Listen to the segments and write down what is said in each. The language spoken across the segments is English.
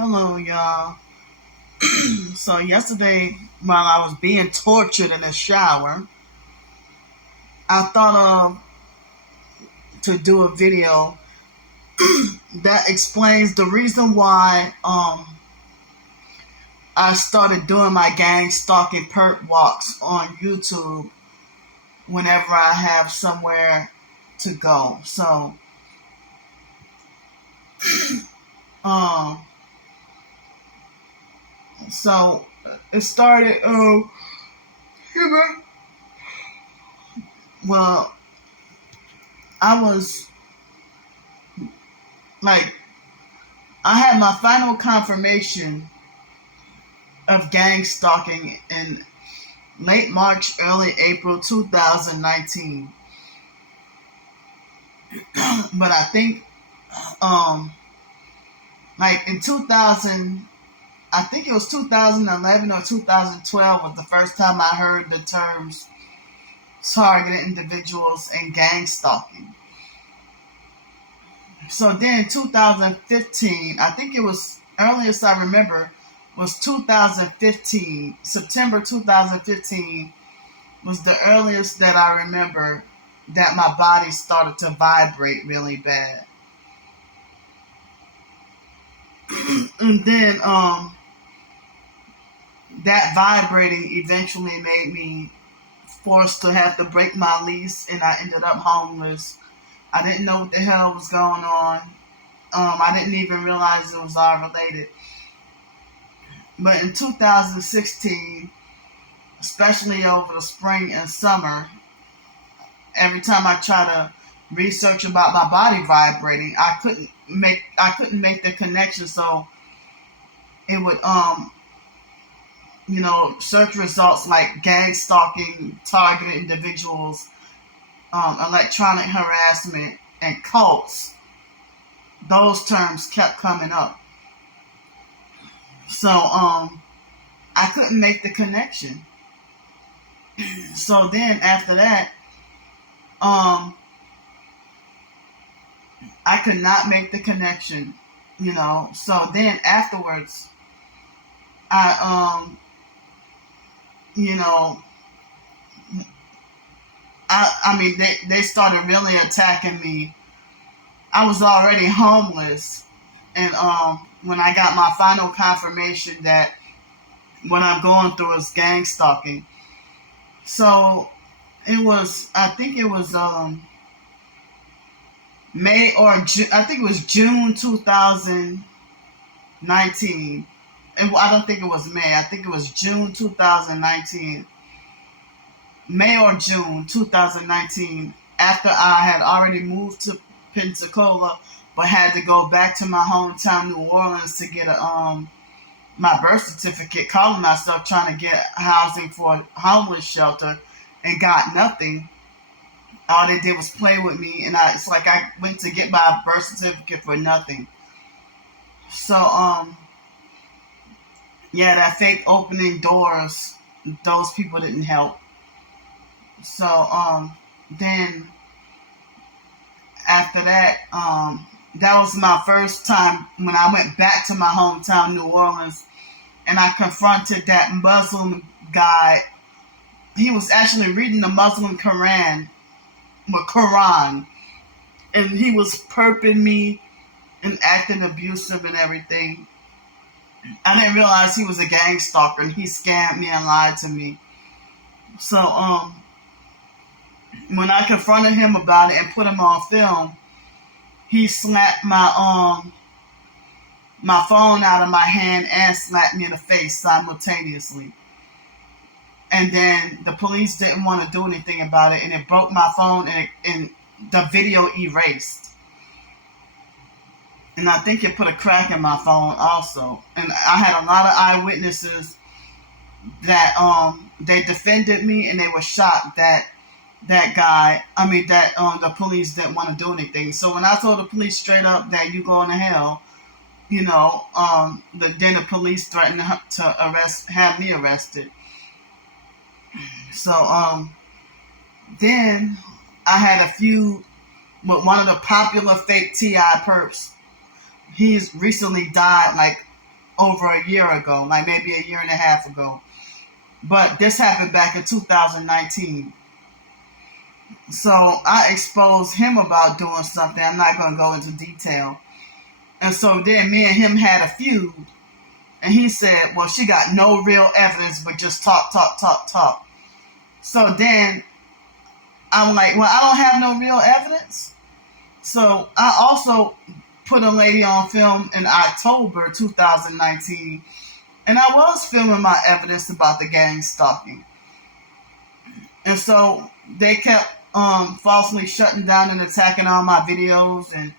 Hello, y'all. So yesterday, while I was being tortured in the shower, I thought to do a video that explains the reason why I started doing my gang stalking perp walks on YouTube whenever I have somewhere to go. Um, so it started. Well, I was like, I had my final confirmation of gang stalking in late March, early April 2019. But I think, like in 2000, I think it was 2011 or 2012 was the first time I heard the terms targeted individuals and gang stalking. So then 2015, I think it was earliest I remember was 2015. September 2015 was the earliest that I remember that my body started to vibrate really bad. And then that vibrating eventually made me forced to have to break my lease, and I ended up homeless. I didn't know what the hell was going on. I didn't even realize it was all related. But in 2016, especially over the spring and summer, every time I try to research about my body vibrating, I couldn't make the connection. So it would search results like gang stalking, targeted individuals, electronic harassment, and cults. Those terms kept coming up. So I couldn't make the connection. So then after that, I could not make the connection, So then afterwards, I they started really attacking me. I was already homeless, and when I got my final confirmation that what I'm going through is gang stalking, so I think it was May or June, I think it was June 2019. And I don't think it was May. I think it was June 2019. May or June 2019, after I had already moved to Pensacola, but had to go back to my hometown, New Orleans, to get my birth certificate, calling myself trying to get housing for a homeless shelter, and got nothing. All they did was play with me, and it's like I went to get my birth certificate for nothing. So, that fake opening doors, those people didn't help. So, then after that, that was my first time when I went back to my hometown, New Orleans, and I confronted that Muslim guy. He was actually reading the Muslim Quran, and he was perping me and acting abusive and everything. I didn't realize he was a gang stalker, and he scammed me and lied to me. So, when I confronted him about it and put him on film, he slapped my phone out of my hand and slapped me in the face simultaneously. And then the police didn't want to do anything about it, and it broke my phone, and the video erased. And I think it put a crack in my phone also. And I had a lot of eyewitnesses that they defended me, and they were shocked that the police didn't want to do anything. So when I told the police straight up that you going to hell, then the police threatened to have me arrested. So then I had a few with one of the popular fake TI perps. He's recently died like over a year ago, like maybe a year and a half ago. But this happened back in 2019. So I exposed him about doing something. I'm not going to go into detail. And so then me and him had a feud. And he said, well, she got no real evidence, but just talk. So then I'm like, well, I don't have no real evidence. So I also put a lady on film in October 2019. And I was filming my evidence about the gang stalking. And so they kept falsely shutting down and attacking all my videos. And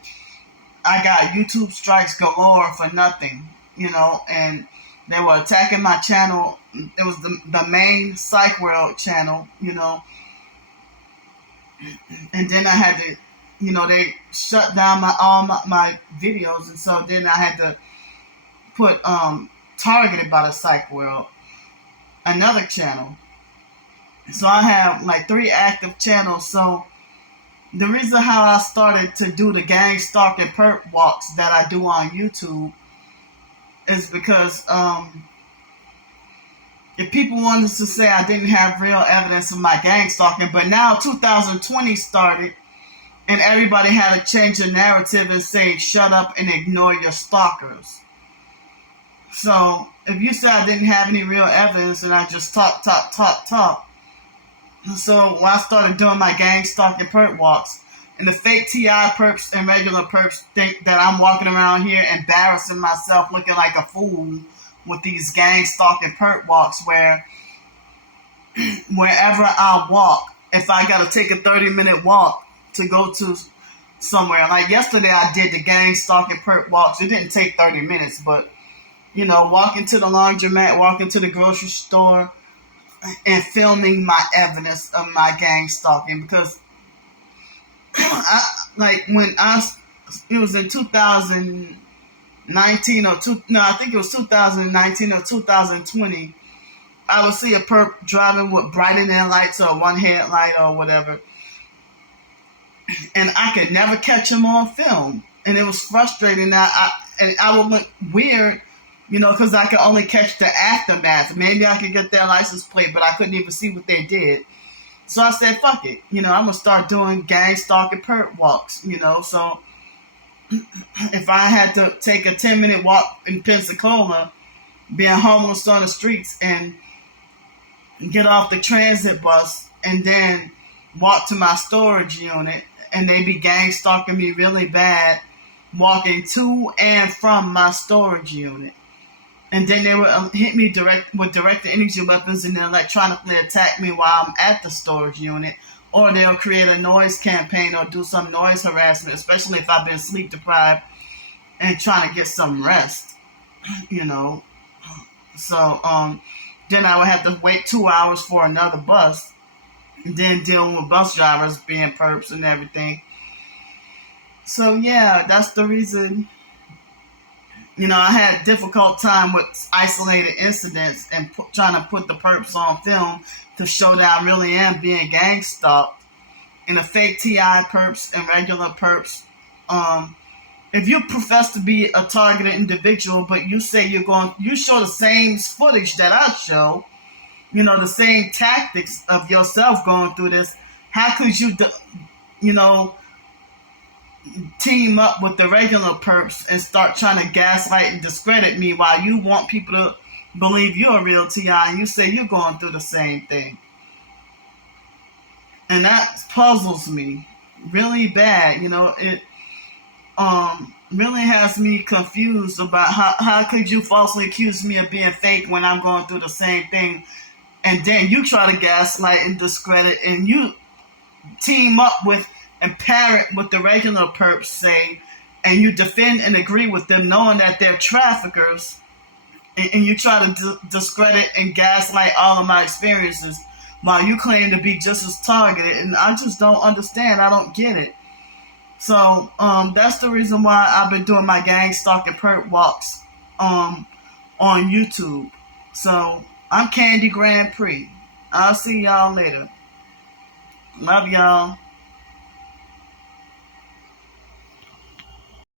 I got YouTube strikes galore for nothing, and they were attacking my channel. It was the main PsychWorld channel, and then I had to, they shut down all my videos, and so then I had to put targeted by the PsychWorld, another channel. So I have like 3 active channels. So the reason how I started to do the gang stalking perp walks that I do on YouTube is because if people wanted to say I didn't have real evidence of my gang stalking, but now 2020 started and everybody had to change the narrative and say shut up and ignore your stalkers. So if you say I didn't have any real evidence and I just talk. So when I started doing my gang stalking perp walks, and the fake TI perps and regular perps think that I'm walking around here embarrassing myself, looking like a fool with these gang stalking perp walks where wherever I walk, if I got to take a 30-minute walk to go to somewhere. Like yesterday I did the gang stalking perp walks. It didn't take 30 minutes, but, walking to the laundromat, walking to the grocery store, and filming my evidence of my gang stalking, because it was in 2019 I think it was 2019 or 2020, I would see a perp driving with brightening lights or one headlight or whatever, and I could never catch him on film, and it was frustrating. I would look weird, because I could only catch the aftermath. Maybe I could get their license plate, but I couldn't even see what they did. So I said, fuck it. I'm going to start doing gang stalking perp walks, So if I had to take a 10-minute walk in Pensacola, being homeless on the streets, and get off the transit bus and then walk to my storage unit, and they be gang stalking me really bad, walking to and from my storage unit. And then they would hit me with direct energy weapons and electronically attack me while I'm at the storage unit. Or they'll create a noise campaign or do some noise harassment, especially if I've been sleep deprived and trying to get some rest, So then I would have to wait 2 hours for another bus, and then dealing with bus drivers being perps and everything. So yeah, that's the reason. I had a difficult time with isolated incidents and trying to put the perps on film to show that I really am being gang stalked. And the fake TI perps and regular perps, if you profess to be a targeted individual, but you say you show the same footage that I show, the same tactics of yourself going through this, how could you, team up with the regular perps and start trying to gaslight and discredit me while you want people to believe you're a real TI and you say you're going through the same thing? And that puzzles me really bad. It really has me confused about how could you falsely accuse me of being fake when I'm going through the same thing, and then you try to gaslight and discredit, and you team up with and parrot what the regular perps say, and you defend and agree with them knowing that they're traffickers, and you try to discredit and gaslight all of my experiences while you claim to be just as targeted, and I just don't understand. I don't get it. So that's the reason why I've been doing my gang stalking perp walks on YouTube. So I'm Candy Grand Prix. I'll see y'all later. Love y'all.